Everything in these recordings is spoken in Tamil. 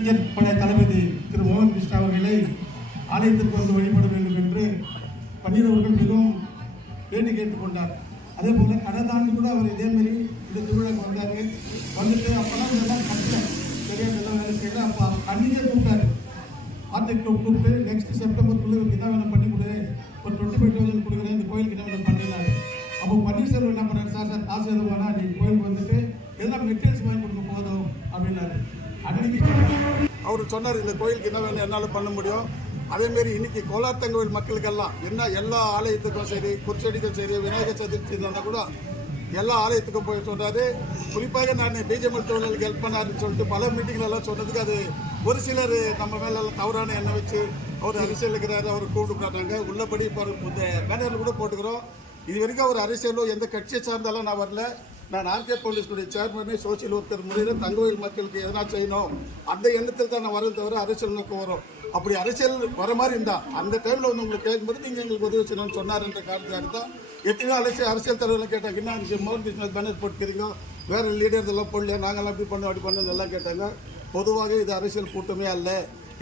பழைய தளபதி திரு மோகன் கிருஷ்ணா அவர்களை ஆலயத்திற்கு வந்து வழிபட வேண்டும் என்று பன்னீர் அவர்கள் மிகவும் வேண்டி கேட்டுக்கொண்டார். அதே போல கடந்த ஆண்டு கூட அவர் இதேமாரி இந்த திருவிழாக்கு வந்தார். வந்துட்டு அப்போல்லாம் இதெல்லாம் கஷ்டம் சரியாக எல்லாம் வேலை செய்யல. அப்போ அன்றைக்கே கூப்பிட்டாரு. ஆர்டிக் கூப்பிட்டு நெக்ஸ்ட் செப்டம்பருக்குள்ளே என்ன வேணும் பண்ணி கொடு, ஒரு 25,000 கொடுக்குறேன், இந்த கோயிலுக்கு என்ன வேணும் பண்ணினாரு. அப்போ பன்னீர்செல்வம் என்ன பண்ணார், சார் காசு எதுவும் வேணா, நீங்கள் கோயிலுக்கு வந்துட்டு எதனா மெட்டீரியல்ஸ் வாங்கி கொடுக்க போதும் அப்படின்னாரு. அன்னைக்கு அவர் சொன்னார், இந்த கோயிலுக்கு என்ன வேணும் என்னால் பண்ண முடியும். அதேமாரி இன்னைக்கு கோலார் தங்கவேல் மக்களுக்கெல்லாம் என்ன எல்லா ஆலயத்துக்கும் சரி, குர்ச்சடிக்கும் சரி, விநாயகர் சதுர்த்தி இருந்தால் கூட எல்லா ஆலயத்துக்கும் போய் சொன்னார். குறிப்பாக நான் பிஜேபி தொழிலுக்கு ஹெல்ப் பண்ணாருன்னு சொல்லிட்டு பல மீட்டிங்லாம் சொன்னதுக்கு அது ஒரு சிலர் நம்ம மேலெல்லாம் தவறான எண்ணெய் வச்சு அவர் அரசியல் இருக்கிறாரு, அவர் கூப்பிட்டுறாங்க. உள்ளபடி இப்போ இந்த பேனரில் கூட போட்டுக்கிறோம். இது வரைக்கும் அவர் அரசியலோ எந்த கட்சியை சார்ந்தாலும் நான் வரல. நான் ஆர்கே போலீஸ்னுடைய சேர்மனே சோசியல் ஒர்க்கர் முறையில் தங்கவேல் மக்களுக்கு எதனா செய்யணும் அந்த எண்ணத்தில் தான் நான் வரது தவிர அரசியல் நோக்கம் வரும். அப்படி அரசியல் வர மாதிரி இருந்தால் அந்த டைமில் வந்து உங்களுக்கு கேட்கும்போது நீங்கள் எங்களுக்கு உதவி செய்யணும்னு சொன்னார் என்ற காரணத்துக்காக தான் எத்தனையோ அரசியல் தலைவர்கள் கேட்டாங்க, என்ன மோகன் கிருஷ்ணா பேனர் போட்டுக்கிறீங்க, வேறு லீடர்ஸ் எல்லாம் போடல, நாங்கள்லாம் அப்படி பண்ணோம் அப்படி பண்ணோம் எல்லாம் கேட்டாங்க. பொதுவாக இது அரசியல் கூட்டமே அல்ல,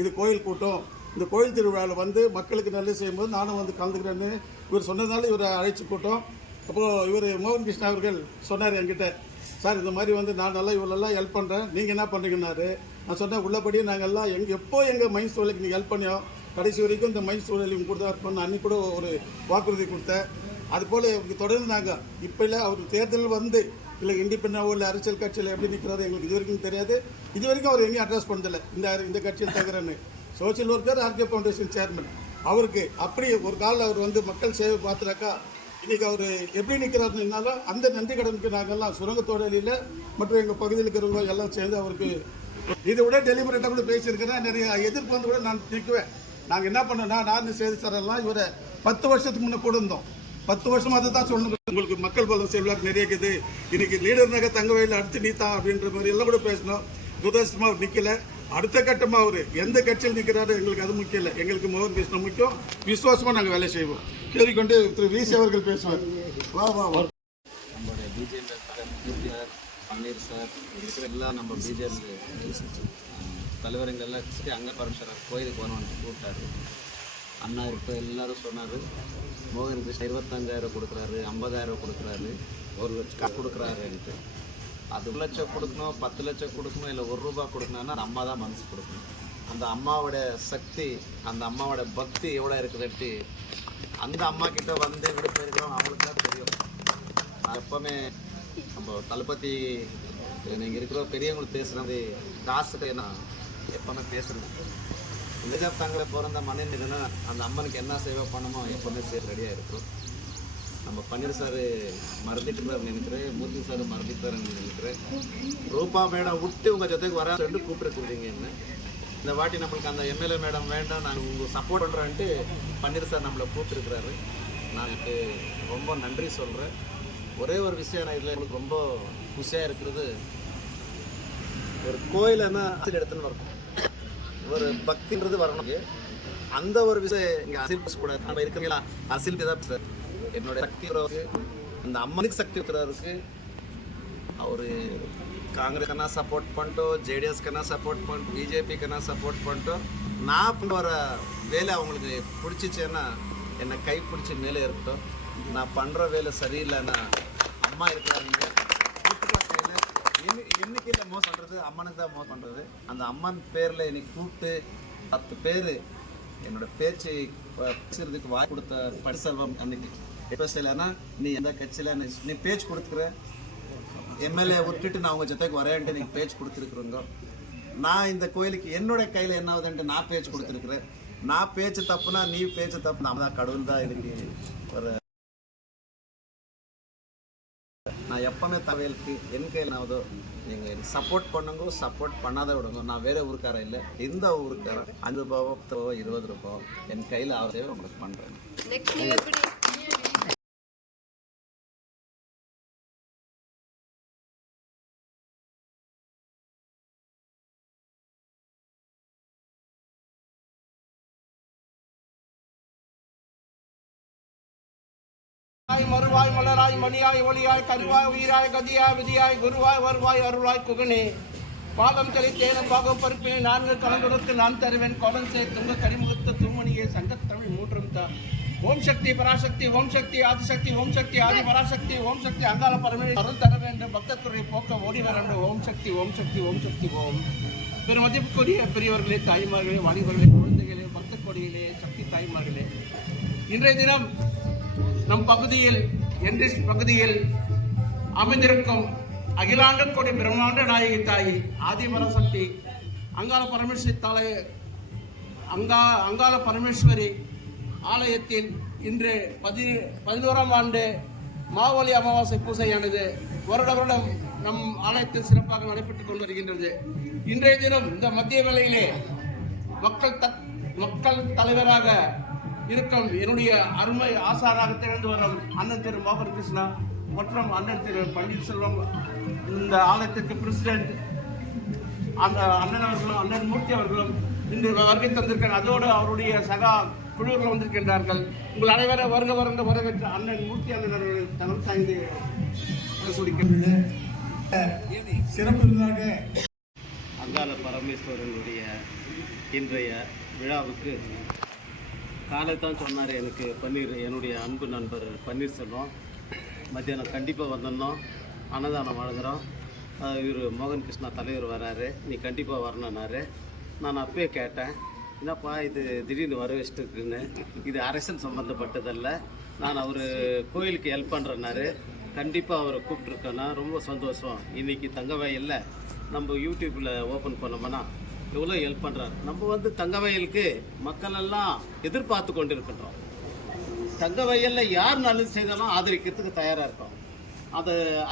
இது கோயில் கூட்டம். இந்த கோயில் திருவிழாவில் வந்து மக்களுக்கு நல்லது செய்யும்போது நானும் வந்து கலந்துக்கிறேன்னு இவர் சொன்னதுனால இவரை அழைச்சி கூட்டம். அப்போது இவர் மோகன் கிருஷ்ணா அவர்கள் சொன்னார் என்கிட்ட, சார் இந்த மாதிரி வந்து நான் நல்லா இவரெல்லாம் ஹெல்ப் பண்ணுறேன், நீங்கள் என்ன பண்ணுறீங்கன்னாரு. நான் சொன்னேன், உள்ளபடியே நாங்கள் எல்லாம் எப்போ எங்கள் மைண்ட் சூழலுக்கு நீங்கள் ஹெல்ப் பண்ணியோம், கடைசி வரைக்கும் இந்த மைண்ட் சூழலையும் கொடுத்தா இருப்போம்னு அன்றைக்கி கூட ஒரு வாக்குறுதி கொடுத்தேன். அதுபோல் தொடர்ந்து நாங்கள் இப்போ இல்லை அவர் தேர்தல் வந்து இல்லை இண்டிபெண்டாவோ இல்லை அரசியல் கட்சியில் எப்படி நிற்கிறாரு எங்களுக்கு இது வரைக்கும் தெரியாது. இது வரைக்கும் அவர் எங்கேயும் அட்ரஸ் பண்ணதில்லை இந்த கட்சியில் தகுறேன்னு. Social worker RK foundation chairman அவருக்கு அப்படி ஒரு காலில் அவர் வந்து மக்கள் சேவை பார்த்துனாக்கா இன்றைக்கி அவர் எப்படி நிற்கிறாருன்னாலும் அந்த நன்றி கடனுக்கு நாங்கள்லாம் சுரங்கத்தொழிலில் மற்றும் எங்கள் பகுதியில் இருக்கிறவங்க எல்லாம் சேர்ந்து அவருக்கு இதை விட டெலிபரேட்டாக கூட பேசியிருக்கிறேன். நிறைய எதிர்ப்பு வந்து கூட நான் நிற்குவேன். நாங்கள் என்ன பண்ணோம்னா நான் செய்தி சாரெல்லாம் இவரை 10 வருஷத்துக்கு முன்னே கூட இருந்தோம். 10 வருஷமாக அதை தான் சொன்னது. உங்களுக்கு மக்கள் பலம் செல்வாக்கு நிறைய இருக்குது, இன்றைக்கி லீடர் நகை தங்கவேலில் அடுத்து நீத்தான் அப்படின்ற மாதிரி எல்லாம் கூட பேசணும். துரதிர்ஷ்டமாக அவர் நிற்கலை. அடுத்த கட்டமாக அவர் எந்த கட்சியில் நிற்கிறாரோ எங்களுக்கு அது முக்கியம் இல்லை. எங்களுக்கு மோகன் கிருஷ்ணா முக்கியம். விசுவாசமாக நாங்கள் வேலை செய்வோம். கேள்விக்கொண்டு திரு விசி அவர்கள் பேசுவார். வா வா வா. நம்மளுடைய பிஜேபி பன்னீர் சார் இருக்கிற எல்லாம் நம்ம பிஜேபி தலைவருங்கெல்லாம் அங்கே பரமேஸ்வர கோயிலுக்கு வரணும்னு கூப்பிட்டாரு. அண்ணா இப்போ எல்லாரும் சொன்னார், மோகன் கிருஷ்ணா 25,000 கொடுக்குறாரு, 50,000 கொடுக்குறாரு, 1 லட்சம் கொடுக்குறாருன்ட்டு. அது 1 லட்சம் கொடுக்கணும், 10 லட்சம் கொடுக்கணும், இல்லை 1 ரூபா கொடுக்கணும்னா அந்த அம்மா தான் மனசு கொடுக்கணும். அந்த அம்மாவோட சக்தி, அந்த அம்மாவோட பக்தி எவ்வளோ இருக்குதுன்ட்டு அந்த அம்மா கிட்ட வந்து எப்படி போயிருக்கிறோம் அவங்களுக்கு தான் தெரியும். நான் எப்போவுமே நம்ம தளபதி நீங்கள் இருக்கிற பெரியவங்களுக்கு பேசுகிறது காசுக்கு நான் எப்போவுமே பேசுகிறேன். நிஜம் தங்களை பிறந்த மனிதனா அந்த அம்மனுக்கு என்ன சேவை பண்ணணுமோ எப்போவுமே ரெடியாக இருக்கும். நம்ம பன்னீர் சார் மறந்துட்டு நினைக்கிறேன், மூர்த்தி சார் மறந்துட்டாருன்னு நினைக்கிறேன். ரூபா மேடம் விட்டு உங்கள் ஜொத்தைக்கு வர ரெண்டு கூப்பிட்டுருக்குறீங்க. என்ன இந்த வாட்டி நம்மளுக்கு அந்த எம்எல்ஏ மேடம் வேண்டாம், நாங்கள் உங்களுக்கு சப்போர்ட் பண்ணுறேன்ட்டு பன்னீர் சார் நம்மளை கூப்பிட்டுருக்குறாரு. நான் எனக்கு ரொம்ப நன்றி சொல்கிறேன். ஒரே ஒரு விஷயம் நான் இதில் எனக்கு ரொம்ப குஷியாக இருக்கிறது, ஒரு கோயிலன்னா அரசியல் எடுத்துன்னு வரணும், ஒரு பக்தின்றது வரணும். அந்த ஒரு விஷயம் இங்கே அரசியல் பேசக்கூடாது. நம்ம இருக்கிறீங்களா அரசியலுக்கு தான் சார் என்னோட சக்தி இருக்கிறவருக்கு, அந்த அம்மனுக்கு சக்தி இருக்கிறவருக்கு அவர் காங்கிரஸ்க்கனா சப்போர்ட் பண்ணிட்டோம், ஜேடிஎஸ்க்கனா சப்போர்ட் பண்ணிட்டோம், பிஜேபிக்கனா சப்போர்ட் பண்ணிட்டோம். நான் பண்ண வர வேலை அவங்களுக்கு பிடிச்சிச்சேன்னா என்னை கை பிடிச்சி மேலே இருக்கட்டும். நான் பண்ணுற வேலை சரியில்லைன்னா அம்மா இருக்கிறாங்க இன்னைக்கு இல்லை மோசம் பண்ணுறது, அம்மனுக்கு தான் மோசம் பண்ணுறது. அந்த அம்மன் பேரில் இன்னைக்கு கூப்பிட்டு 10 பேர் என்னோடய பேச்சு பேசுறதுக்கு வாய் கொடுத்த பரிசெல்வம் அன்னைக்கு எப்போ நீ எந்த கட்சியில் நீ பேச்சு கொடுத்துக்கிற எம்எல்ஏ விட்டுட்டு நான் உங்கள் ஜொத்தைக்கு வரேன்ட்டு நீங்கள் பேச்சு கொடுத்துருக்குறோங்க. நான் இந்த கோயிலுக்கு என்னோட கையில் என்ன ஆகுதுன்ட்டு நான் பேச்சு கொடுத்துருக்குறேன். நான் பேச்சு தப்புனா நீ பேச்சு தப்பு, நம்ம தான் கடவுள் தான் இதுக்கு ஒரு. நான் எப்போவுமே தவையலுக்கு என் கையில் ஆகுதோ நீங்கள் எனக்கு சப்போர்ட் பண்ணுங்க, சப்போர்ட் பண்ணாத விடுங்க. நான் வேறு ஊருக்காரன் இல்லை, இந்த ஊருக்காரன். 5 ரூபாவோ 10 ரூபாவோ 20 ரூபாவோ என் கையில் ஆகிறதே உங்களுக்கு பண்ணுறேன். மறுவாய் மலராய் மணியாய் ஒளியாய் கருவாய் உயிராய் கதியாய் விதியாய் குருவாய் வருவாய் அருளாய் குகனே பாலம் தெளித்தேனும் பாகம் பருப்பினை 4 கலந்துரத்து நான் தருவேன் கோலம் செய் துங்க கடிமுகத்த தூமணியே சங்கத்தமிழ் மூன்றும் தான். ஓம் சக்தி பராசக்தி, ஓம் சக்தி ஆதிசக்தி, ஓம் சக்தி ஆதி பராசக்தி, ஓம் சக்தி அங்காள பரமேஸ்வரி அருள் தர வேண்டும், பக்தத்துறை போக்க ஓடி வர வேண்டும். ஓம் சக்தி, ஓம் சக்தி, ஓம் சக்தி, ஓம். பெருமதிப்புக்குரிய பெரியவர்களே, தாய்மார்களே, வாலிபர்களே, குழந்தைகளே, பக்த கொடிகளே, சக்தி தாய்மார்களே, இன்றைய தினம் நம் பகுதியில் என்ரிஸ் பகுதியில் அமைந்திருக்கும் அகிலாண்ட கோடி பிரம்மாண்ட நாயகி தாயி ஆதிபராசக்தி அங்காள பரமேஸ்வரி அங்காள பரமேஸ்வரி ஆலயத்தின் இன்று 11ஆம் ஆண்டு மாவலி அமாவாசை பூஜையானது வருடம் நம் ஆலயத்தில் சிறப்பாக நடைபெற்றுக் கொண்டு வருகின்றது. இன்றைய தினம் இந்த மத்திய வேளையிலே மக்கள் தலைவராக இருக்கும் என்னுடைய அருமை ஆசாராக திகழ்ந்து வரும் அண்ணன் திரு மோகன் கிருஷ்ணா மற்றும் அண்ணன் திரு பன்னீர்செல்வம், இந்த ஆலயத்திற்கு பிரசிடென்ட் அந்த அண்ணன் அவர்களும் அண்ணன் மூர்த்தி அவர்களும் இன்று வருகை தந்திருக்காங்க. அதோடு அவருடைய சகா குழுவில் வந்திருக்கின்றார்கள். உங்கள் அனைவரும் வருக வரவேற்ற அண்ணன் மூர்த்தி அண்ணன் அவர்கள் தகவல் சாய்ந்து சிறப்பு விருதாக அங்காள பரமேஸ்வரனுடைய இன்றைய விழாவுக்கு காலைத்தான் சொன்னார் எனக்கு என்னுடைய அன்பு நண்பர் பன்னீர்செல்வம், மத்தியானம் கண்டிப்பாக வந்துடணும், அன்னதானம் வழங்குகிறோம், இவர் மோகன் கிருஷ்ணா தலைவர் வராரு, நீ கண்டிப்பாக வரணுன்னாரு. நான் அப்பயே கேட்டேன், என்னப்பா இது திடீர்னு வர வச்சுட்டுருக்குன்னு, இது அரசியல் சம்மந்தப்பட்டதல்ல, நான் அவர் கோயிலுக்கு ஹெல்ப் பண்ணுறேன்னாரு. கண்டிப்பாக அவரை கூப்பிட்ருக்கேன்னா ரொம்ப சந்தோஷம். இன்றைக்கி தங்கவயலில் நம்ம யூடியூப்பில் ஓப்பன் பண்ணோம்னா எவ்வளோ ஹெல்ப் பண்ணுறாரு. நம்ம தங்கவயலுக்கு மக்கள் எல்லாம் எதிர்பார்த்து கொண்டு இருக்கின்றோம். தங்கவயலில் யார் நல்லது செய்தாலும் ஆதரிக்கிறதுக்கு தயாராக இருக்கோம்.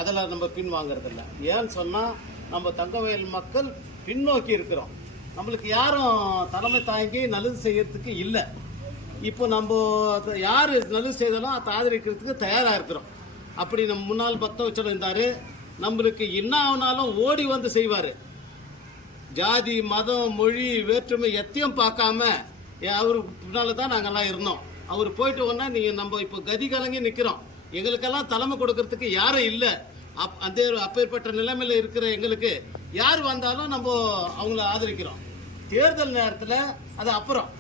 அதில் நம்ம பின் வாங்கிறதில்ல. ஏன்னு சொன்னால் நம்ம தங்கவயல் மக்கள் பின்னோக்கி இருக்கிறோம். நம்மளுக்கு யாரும் தலைமை தாங்கி நல்லது செய்யறதுக்கு இல்லை. இப்போ நம்ம யார் நல்லது செய்தாலும் அதை ஆதரிக்கிறதுக்கு தயாராக இருக்கிறோம். அப்படி நம்ம முன்னாள் பக்த வச்சோட இருந்தார். நம்மளுக்கு என்ன ஆனாலும் ஓடி வந்து செய்வார். ஜாதி மதம் மொழி வேற்றுமை எத்தையும் பார்க்காம அவரு பின்னால தான் நாங்கள்லாம் இருந்தோம். அவர் போயிட்டு ஒன்னா நீங்கள் நம்ம இப்போ கதி கலங்கி நிற்கிறோம். எங்களுக்கெல்லாம் தலைமை கொடுக்கறதுக்கு யாரும் இல்லை. அப்பேற்பட்ட நிலைமையில் இருக்கிற எங்களுக்கு யார் வந்தாலும் நம்ம அவங்கள ஆதரிக்கிறோம். தேர்தல் நேரத்தில் அது அப்புறம்,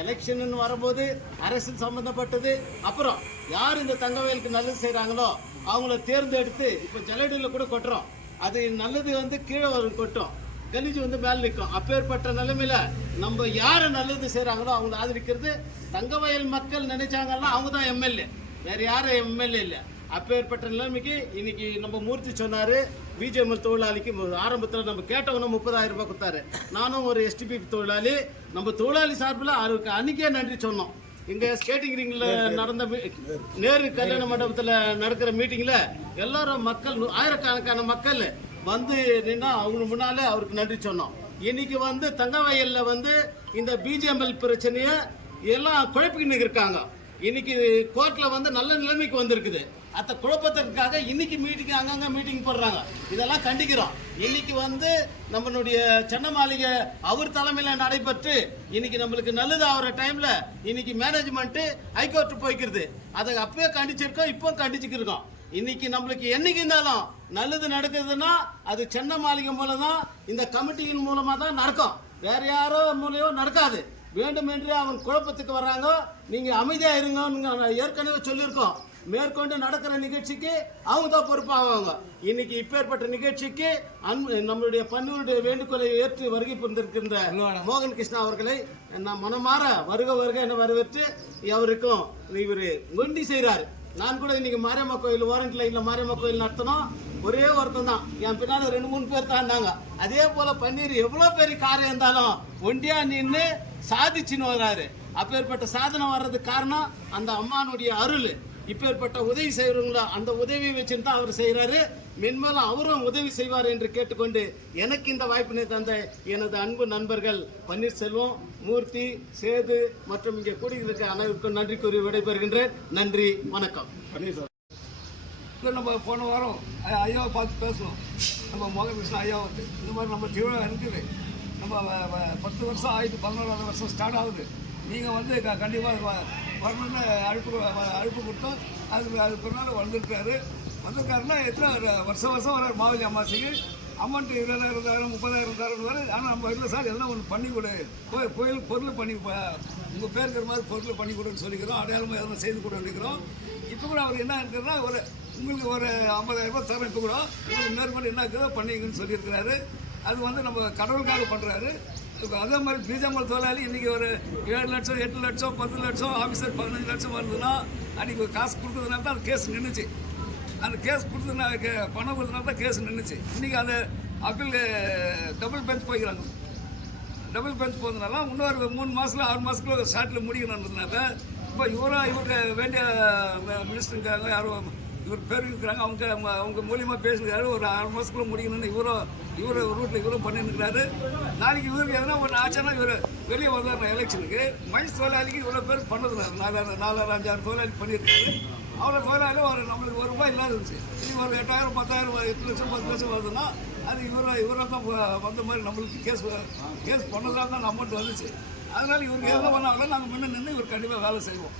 எலெக்ஷன் வரும்போது அரசியல் சம்பந்தப்பட்டது அப்புறம். யார் இந்த தங்கவயலுக்கு நல்லது செய்கிறாங்களோ அவங்கள தேர்ந்தெடுத்து இப்போ ஜல்லடியில் கூட கொட்டுறோம். அது நல்லது கீழே வரும் கொட்டும், கணிச்சு மேலே நிற்கும். அப்பேற்பட்ட நிலைமையில நம்ம யாரை நல்லது செய்கிறாங்களோ அவங்கள ஆதரிக்கிறது. தங்கவயல் மக்கள் நினைச்சாங்கன்னா அவங்க தான் எம்எல்ஏ, வேற யாரும் எம்எல்ஏ இல்லை. அப்பேற்பட்ட நிலைமைக்கு இன்னைக்கு நம்ம மூர்த்தி சொன்னார், பிஜேஎம்எல் தொழிலாளிக்கு ஆரம்பத்தில் நம்ம கேட்டவங்க 30,000 ரூபாய் கொடுத்தாரு. நானும் ஒரு எஸ்டிபி தொழிலாளி, நம்ம தொழிலாளி சார்பில் அவருக்கு அன்னைக்கே நன்றி சொன்னோம். இங்கே ஸ்கேட்டிங் ரிங்கில் நடந்த நேரு கல்யாண மண்டபத்தில் நடக்கிற மீட்டிங்கில் எல்லாரும் மக்கள் ஆயிரக்கணக்கான மக்கள் நின்னா அவங்க முன்னாலே அவருக்கு நன்றி சொன்னோம். இன்னைக்கு தங்கவயலில் இந்த பிஜேஎம்எல் பிரச்சனையை எல்லாம் குழப்பிக்கின்னு இருக்காங்க. இன்னைக்கு கோர்ட்ல நல்ல நிலைமைக்கு வந்திருக்குது. அந்த குழப்பத்திற்காக இன்னைக்கு மீட்டிங் அங்கங்க மீட்டிங் போடுறாங்க. இதெல்லாம் கண்டிக்கிறோம். இன்னைக்கு நம்மளுடைய சென்னை மாளிகை அவர் தலைமையில் நடைபெற்று இன்னைக்கு நம்மளுக்கு நல்லது ஆகிற டைம்ல இன்னைக்கு மேனேஜ்மெண்ட் ஹைகோர்ட் போய்க்கிறது. அதை அப்பயே கண்டிச்சிருக்கோம், இப்போ கண்டிச்சுக்கிருக்கோம். இன்னைக்கு நம்மளுக்கு என்னைக்கு இருந்தாலும் நல்லது நடக்குதுன்னா அது சென்னை மாளிகை மூலம் தான், இந்த கமிட்டியின் மூலமா தான் நடக்கும். வேற யாரோ மூலியம் நடக்காது. வேண்டும் என்று அவன் குழப்பத்துக்கு வர்றாங்க. நீங்க அமைதியா இருங்க, ஏற்கனவே சொல்லியிருக்கோம். மேற்கொண்டு நடக்கிற நிகழ்ச்சிக்கு அவங்க தான் பொறுப்பாவாங்க. இன்னைக்கு இப்பேற்பட்ட நிகழ்ச்சிக்கு நம்மளுடைய பன்னூருடைய வேண்டுகோளை ஏற்று வருகை புரிந்திருக்கின்ற மோகன் கிருஷ்ணா அவர்களை நான் மனமாற வருக என வரவேற்று அவருக்கும் இவர் ஒண்டி செய்கிறாரு. நான் கூட இன்னைக்கு மாரியம்மா கோயில் வாரண்ட் லைன்ல மாரியம்மா கோயில் நடத்தணும். ஒரே ஒருத்தன் தான், என் பின்னால 2-3 பேர் தாண்டாங்க. அதே போல பன்னீர் எவ்வளவு பெரிய காரியம் இருந்தாலும் ஒண்டியா நின்று சாதிச்சுன்னு வர்றாரு. அப்பேற்பட்ட சாதனை வர்றதுக்கு காரணம் அந்த அம்மானுடைய அருள். இப்பேற்பட்ட உதவி செய்யறவங்கள அந்த உதவி வச்சுன்னு தான் அவர் செய்யறாரு. மென்மேலும் அவரும் உதவி செய்வார் என்று கேட்டுக்கொண்டு எனக்கு இந்த வாய்ப்பினை தந்த எனது அன்பு நண்பர்கள் பன்னீர்செல்வம், மூர்த்தி, சேது மற்றும் இங்கே கூடியிருக்க அனைவருக்கும் நன்றி கூறி விடைபெறுகின்றேன். நன்றி, வணக்கம். நம்ம போன வாரம் ஐயாவை பார்த்து பேசணும். நம்ம மோகன் கிருஷ்ணா ஐயா இந்த மாதிரி நம்ம திருவிழா இருக்குது. நம்ம 10 வருஷம் ஆகிட்டு 11வது வருஷம் ஸ்டார்ட் ஆகுது. நீங்கள் கண்டிப்பாக வரணும்னு அழைப்பு கொடுத்தோம். அது பின்னால் வந்திருக்காருன்னா எத்தனை வருஷம் வர மாவலி அமாவாசைக்கு அமௌண்ட்டு 20,000 30,000 வரும். ஆனால் நம்ம இல்லை சார் எதனா ஒன்று பண்ணி கொடு, கோயில் பொருள் பண்ணி உங்கள் பேர் இருக்கிற மாதிரி பொருள் பண்ணி கொடுன்னு சொல்லிக்கிறோம், அடையாளமாக எதனா செய்து கொடு நினைக்கிறோம். இப்போ கூட அவர் என்ன இருக்குதுன்னா உங்களுக்கு ஒரு 50,000 ரூபாய் தரேன், இப்போ கூட உங்களுக்கு மேற்கொண்டு என்ன இருக்குதோ பண்ணிங்கன்னு சொல்லியிருக்கிறாரு. அது நம்ம கடவுளுக்காக பண்ணுறாரு. இப்போ அதே மாதிரி பீஜாமல் தொழிலாளி இன்றைக்கி ஒரு 7 லட்சம் 8 லட்சம் 10 லட்சம் ஆஃபீஸர் 15 லட்சம் வருதுன்னா அன்றைக்கி காசு கொடுத்ததுனால தான் அது கேஸ் நின்றுச்சு. அந்த கேஸ் கொடுத்ததுனா பணம் கொடுத்தனால தான் கேஸ் நின்றுச்சு. இன்றைக்கி அந்த அப்பீல் டபுள் பெஞ்ச் போய்க்கிறாங்க. டபுள் பெஞ்ச் போகிறதுனால இன்னொரு 3 மாதத்தில் 6 மாதத்துக்குள்ள ஷார்ட்டில் முடிக்கணுன்றதுனால இப்போ இவருக்கு வேண்டிய மினிஸ்டருங்கிறாங்க, யாரும் இவர் பேர் இருக்கிறாங்க, அவங்க மூலியமாக பேசுகிறாரு. ஒரு 6 மாதத்துக்குள்ள முடிக்கணும்னு இவரை ரூட்டில் இவரும் பண்ணிருக்கிறாரு. நாளைக்கு இவருக்கு எதனா ஒன்று ஆச்சுன்னா இவர் வெளியே வந்தார் எலெக்ஷனுக்கு. மைன்ஸ் தொழிலாளிக்கு இவ்வளோ பேர் பண்ணதுனாரு, 4 5 6 தொழிலாளி பண்ணியிருக்காரு. அவ்வளோ தொழிலாளி நம்மளுக்கு ஒரு ரூபாய் இல்லாத இருந்துச்சு. இனி ஒரு 8,000 10,000 8 லட்சம் 10 லட்சம் வருதுன்னா அது இவராக தான் வந்த மாதிரி நம்மளுக்கு கேஸ் பண்ணதால் தான் அமௌண்ட் வந்துச்சு. அதனால் இவருக்கு எதனா பண்ணாங்களோ நாங்கள் முன்னே நின்று இவர் கண்டிப்பாக வேலை செய்வோம்.